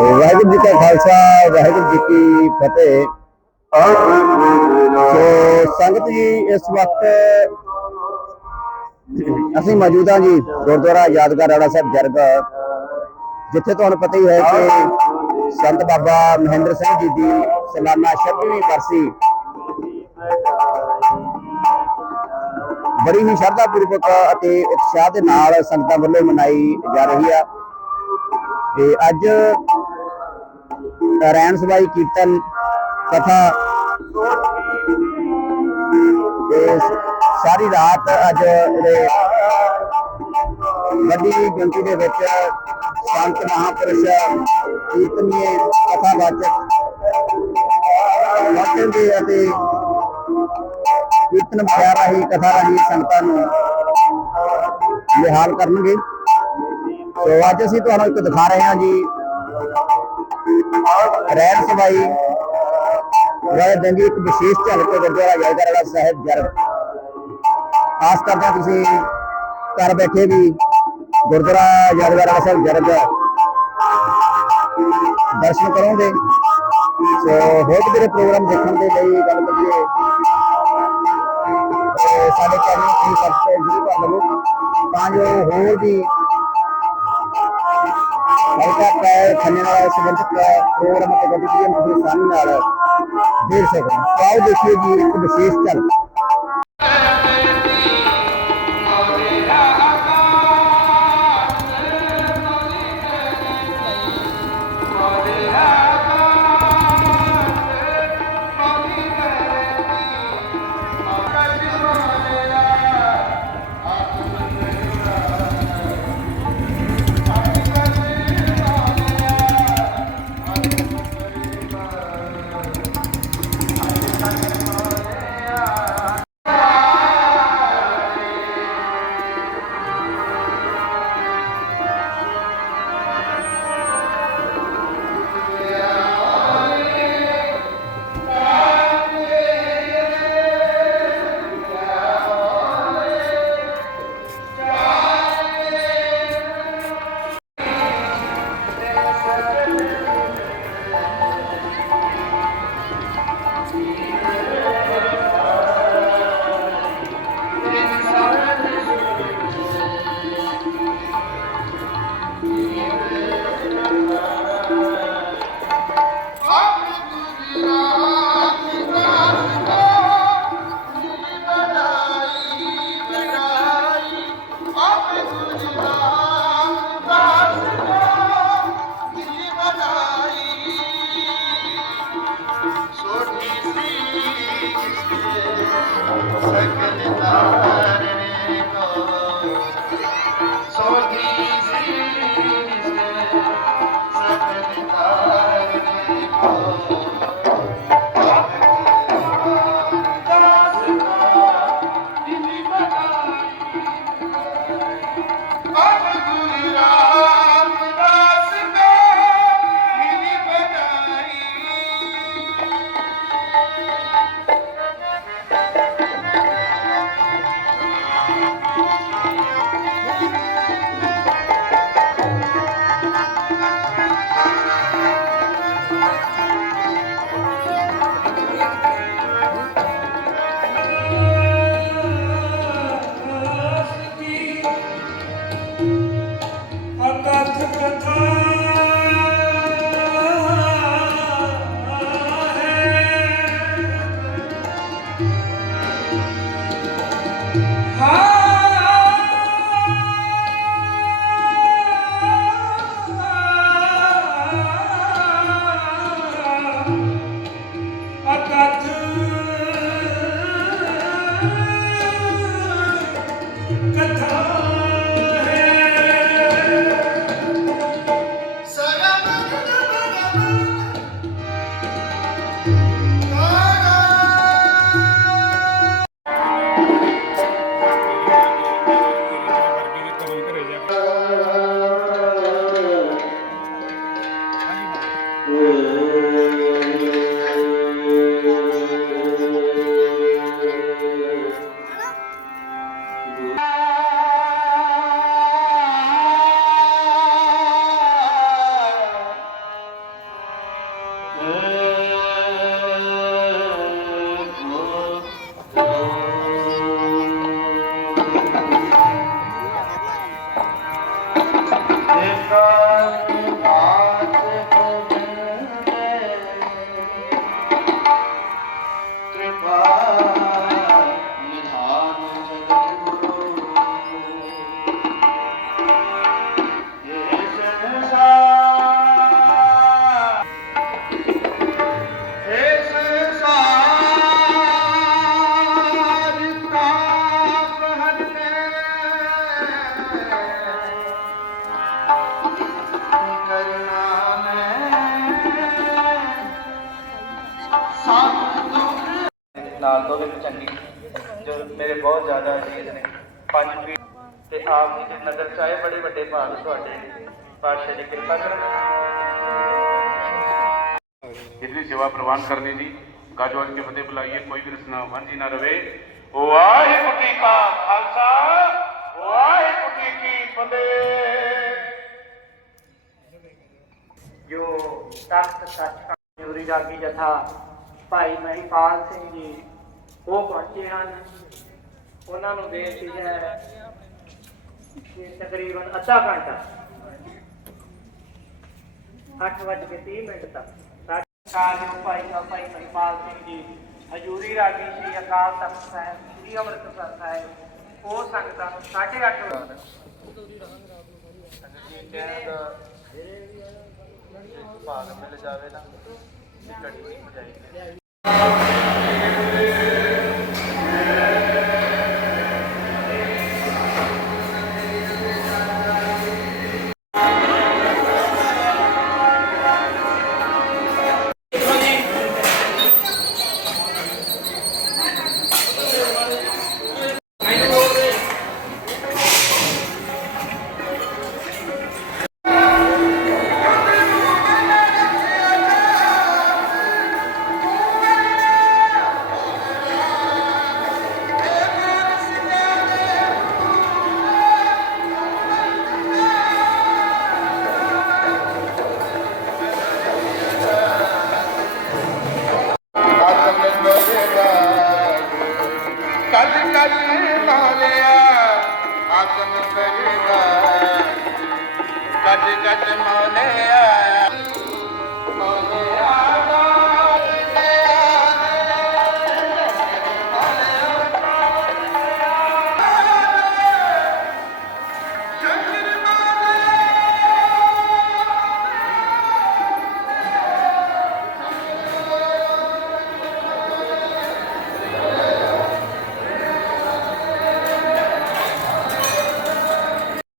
ਵਾਹਿਗੁਰੂ ਜੀ ਕਾ ਖਾਲਸਾ, ਵਾਹਿਗੁਰੂ ਜੀ ਕੀ ਫਤਿਹ। ਸੋ ਸੰਗਤ ਜੀ, ਇਸ ਵਕਤ ਅਸੀਂ ਮੌਜੂਦ ਹਾਂ ਜੀ ਗੁਰਦੁਆਰਾ ਯਾਦਗਾਰ ਰਾਣਾ ਸਾਹਿਬ ਜਰਗ, ਜਿੱਥੇ ਤੁਹਾਨੂੰ ਪਤਾ ਹੀ ਹੈ ਕਿ ਸੰਤ ਬਾਬਾ ਮਹਿੰਦਰ ਸਿੰਘ ਜੀ ਦੀ ਸਾਲਾਨਾ 26ਵੀਂ ਬਰਸੀ ਬੜੀ ਹੀ ਸ਼ਰਧਾ ਪੂਰਵਕ ਅਤੇ ਉਤਸ਼ਾਹ ਦੇ ਨਾਲ ਸੰਗਤਾਂ ਵੱਲੋਂ ਮਨਾਈ ਜਾ ਰਹੀ ਆ। ਤੇ ਅੱਜ ਰਹਿਣ ਸਬਾਈ ਕੀਰਤਨ, ਕਥਾ। ਤੇ ਸਾਰੀ ਰਾਤ ਅੱਜ ਜਿਹੜੇ ਵੱਡੀ ਗਿਣਤੀ ਦੇ ਵਿੱਚ ਸੰਤ ਮਹਾਪੁਰਸ਼ ਕੀਰਤਨੀਏ, ਕਥਾਵਾਚਕ ਵਾਚਨਦੇ ਅਤੇ ਕੀਰਤਨ ਬਿਆਨ ਰਾਹੀਂ, ਕਥਾ ਰਾਹੀਂ ਸੰਗਤਾਂ ਨੂੰ ਨਿਹਾਲ ਕਰਨਗੇ। ਸੋ ਅੱਜ ਅਸੀਂ ਤੁਹਾਨੂੰ ਇੱਕ ਦਿਖਾ ਰਹੇ ਹਾਂ ਜੀ। ਰੈਣ ਸਬਾਈ ਵਾਲੇ ਦਿਨ ਦੀ ਇੱਕ ਵਿਸ਼ੇਸ਼ ਝਲਕ ਗੁਰਦੁਆਰਾ ਜੈਗਰ ਵਾਲਾ ਸਾਹਿਬ ਜਰਗ ਆਸ ਕਰਦੇ ਤੁਸੀਂ ਘਰ ਬੈਠੇ ਵੀ ਗੁਰਦੁਆਰਾ ਜੈਗਰ ਵਾਲਾ ਸਾਹਿਬ ਜਰਗ ਦਰਸ਼ਨ ਕਰੋਗੇ। ਸੋ ਹੋਰ ਜਿਹੜੇ ਪ੍ਰੋਗਰਾਮ ਦੇਖਣ ਦੇ ਲਈ ਗੱਲ ਕਰੀਏ ਸਾਡੇ ਚੈਨਲ ਨੂੰ ਸਬਸਕ੍ਰਾਈਬ ਜ਼ਰੂਰ ਕਰ ਲਵੋ, ਤਾਂ ਜੋ ਹੋਰ ਵੀ ਖੰਨੇ ਨਾਲ ਸੰਬੰਧਿਤ ਪ੍ਰੋਗਰਾਮ ਅਤੇ ਗਤੀਵਿਧੀਆਂ ਨੂੰ ਤੁਸੀਂ ਨਾਲ ਦੇਖ ਸਕੋ ਆਓ ਦੇਖੀਏ ਜੀ ਇੱਕ ਵਿਸ਼ੇਸ਼ ਝਲਕ। ਅਕਥ ਮੇਰੇ ਬਹੁਤ ਜ਼ਿਆਦਾ ਅਜ਼ੀਜ਼ ਨੇ ਪੰਜ ਪੀੜ ਤੇ ਆਪ ਜੀ ਦੀ ਨਜ਼ਰ ਚ ਆਏ ਬੜੇ ਵੱਡੇ ਭਾਗ ਤੁਹਾਡੇ ਪਾਤਸ਼ਾਹ ਦੀ ਕਿਰਪਾ ਕਰੋ ਇਤਨੀ ਸੇਵਾ ਪ੍ਰਵਾਨ ਕਰਨੀ ਜੀ ਗੱਜ ਵੱਜ ਕੇ ਫਤਿਹ ਬੁਲਾਈਏ ਕੋਈ ਵੀ ਰਸਨਾ ਵਾਂਝੀ ਨਾ ਰਵੇ ਵਾਹਿਗੁਰੂ ਜੀ ਕਾ ਖਾਲਸਾ ਵਾਹਿਗੁਰੂ ਜੀ ਕੀ ਫਤਿਹ ਜੋ ਤਖਤ ਸੱਚਖੰਡ ਜੂਰੀ ਰਾਗੀ ਜਥਾ ਭਾਈ ਮਹੀਪਾਲ ਸਿੰਘ ਜੀ ਉਹ ਪਹੁੰਚੇ ਹਨ। ਉਹਨਾਂ ਨੂੰ ਬੇਨਤੀ ਹੈ ਕਿ ਤਕਰੀਬਨ ਅੱਧਾ ਘੰਟਾ। 8:30 ਮਿੰਟ ਤੱਕ। ਸਾਡੇ ਭਾਈ ਸਾਹਿਬ, ਭਾਈ ਮਹੀਪਾਲ ਸਿੰਘ ਜੀ, ਹਜੂਰੀ ਰਾਗੀ ਸ੍ਰੀ ਅਕਾਲ ਤਖਤ ਸਾਹਿਬ, ਸ੍ਰੀ ਅੰਮ੍ਰਿਤਸਰ ਸਾਹਿਬ, ਉਹ ਸੰਗਤਾਂ ਨੂੰ 8:30 ਭਾਗ ਮਿਲ ਜਾਵੇ ਨਾ ਘੜੀ ਜਾਏਗੀ ਕਰਵਾ ਕਟ ਕਟ ਮੋਨੇ ਆ ਮੋਨੇ